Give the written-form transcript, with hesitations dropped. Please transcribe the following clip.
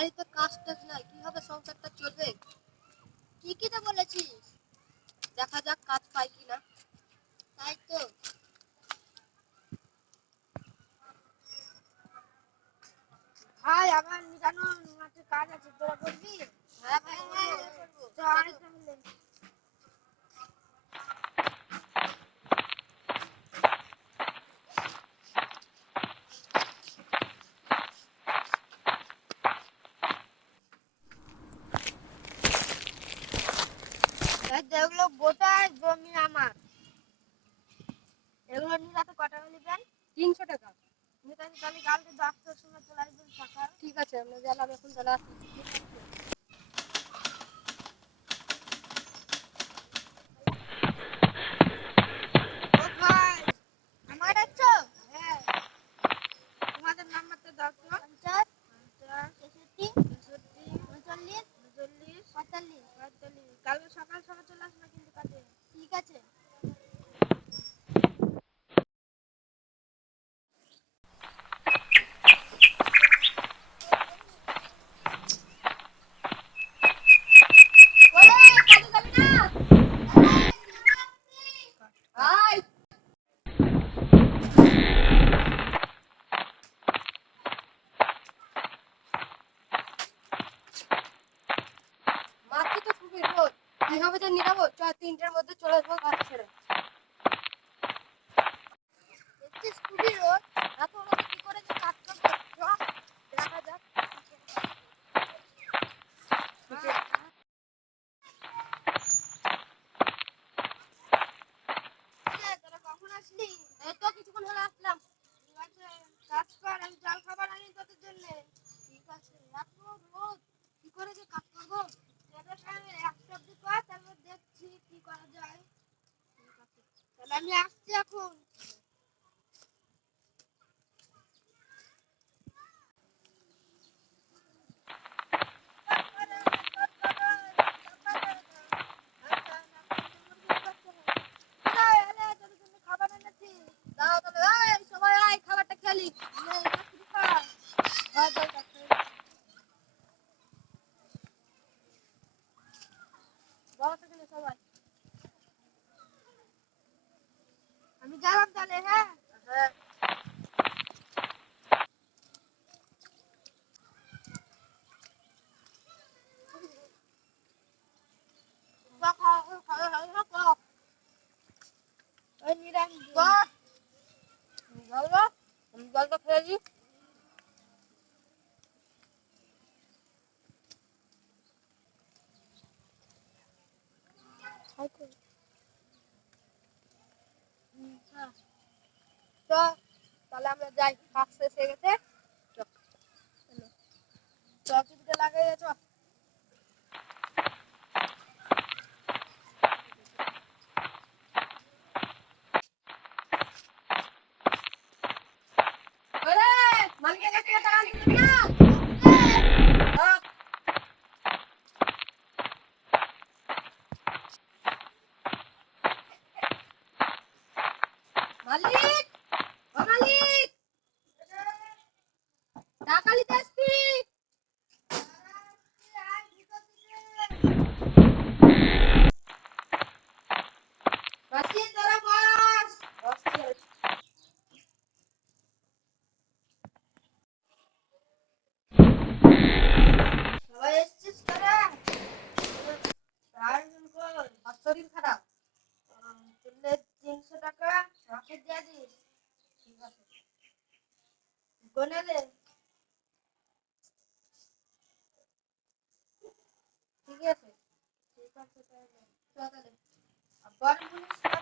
বাড়িতে কাজ টাজ নাই, কিভাবে সংসারটা চলবে? ঠিকই তো বলেছিস, দেখা যাক কাজ পাই কিনা। তাই তো। ভাই আমার নিরানোর মাঠে কাজ আছে, তোরা করবি? হ্যাঁ ভাই, করবো। তো আয় তাহলে। যেগুলো গোটা জমি আমার, এগুলো নিরাতে কটা নেবেন? 300 টাকা। তাহলে কালকে 10টার সময় চলে আসবেন সকাল। ঠিক আছে, আমরা গেলাম এখন, তাহলে আসি। ও ভাই, আমার আছো? হ্যাঁ, তোমাদের নাম্বারটা দাও তো। 50, 50, 63, 63, 49, 49, 45। 45। কালকে সকাল সকাল চলে আসবে কিন্তু কাজে। ঠিক আছে। মাঠে তো খুবই রোদ, কিভাবে যে নিরাবো? 3টের মধ্যে চলে আসবো কাজ ছেড়ে। দেখছিস খুবই রোদ, এত রোদে কি করে যে কাজ করবো? দেখা যাক। তোরা কখন আসলি? এই তো কিছুক্ষণ হলো আসলাম। ঠিক আছে, কাজ কর, আমি জল খাবার আনি তোদের জন্য। ঠিক আছে, এত রোদ কি করে যে কাজ করবো? একটা অব্দি কর, তারপর দেখছি কি করা যায়। তাহলে আমি আসছি এখন। খাবার এনেছি। দাও তাহলে, এই সবাই আয় খাবারটা খেলি। সবাই আমি গেলাম তাহলে, হ্যাঁ। হ্যাঁ। ওই নিরাম জলটা খেয়ে নি। তো তাহলে আমরা যাই, কাজ শেষ হয়ে গেছে। চকিতে লাগাই চ। মালিকের কাছে টাকা দিবি না? মালিক, ও মালিক, টাকা নিতে আসছি। মাসি তোরা বস। সবাই এসছিস তোরা? আর শরীর খারাপ। তুললে 300 টাকা রাখে দিয়ে দিস। ঠিক আছে। গোনালে ঠিক আছে। ঠিক আছে তাহলে। চল তাহলে। আর বড় পুলিশ